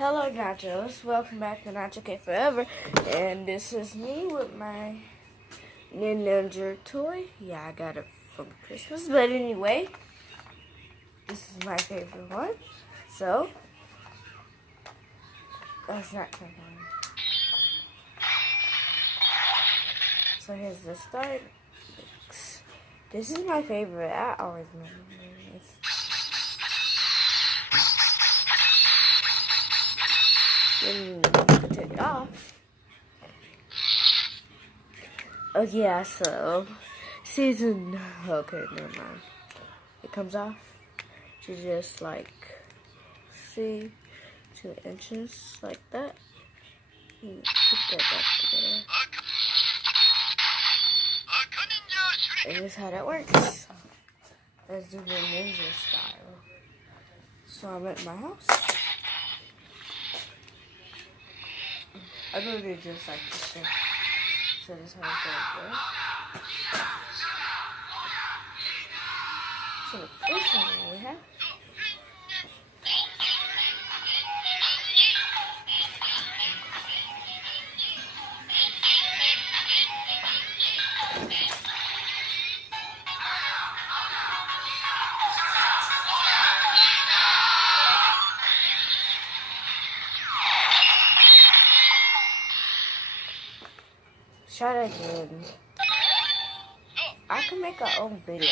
Hello Nachos, welcome back to NachoKid Forever, and this is me with my NinNinGer toy. Yeah, I got it from Christmas, but anyway, this is my favorite one, so let's not turn on. So here's the start. This is my favorite, I always remember this. Then you can take it off. Oh yeah, so okay, never mind. It comes off. You just like see 2 inches like that. And put that back together. And this is how that works. Let's do the ninja style. So I'm at my house. I really just like this thing. So this is how it goes. So the first thing we have try that again. I can make our own video.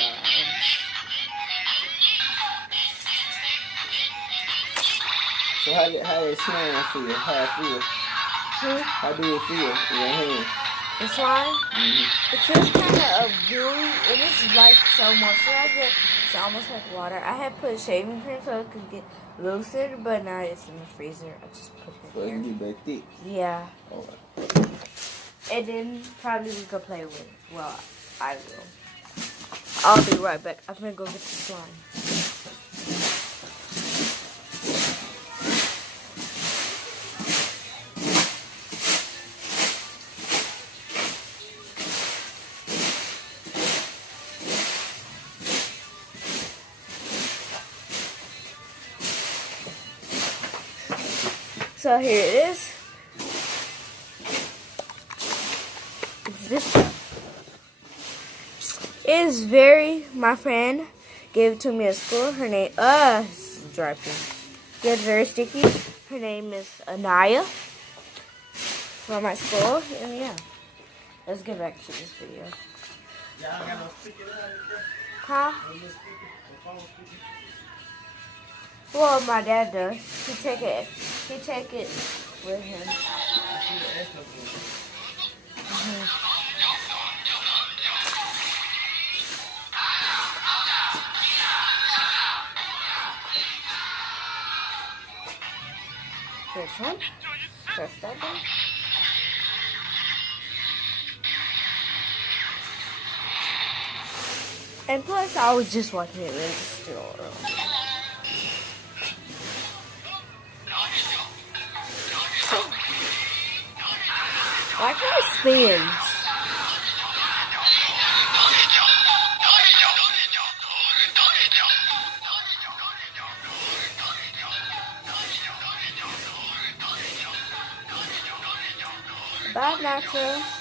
So how did slime feel? How it feel? How do it feel in your hand? The slime? It feels kind of gooey. It is like so moisturized. It's almost like water. I had put shaving cream so it could get loosened, but now it's in the freezer. I just put it So it here. can get back thick? Yeah. Alright. And then probably we could play with it. Well, I will. I'll be right back. I'm gonna go get the slime. So here it is. This is my friend gave it to me at school. Her name, it's dripping. It's very sticky. Her name is Anaya from my school. And yeah, let's get back to this video. Huh? Well, my dad does. He take it with him. This one. Press that one. And plus, I was just watching it really still. Why can't it spins? Bye, Nachos.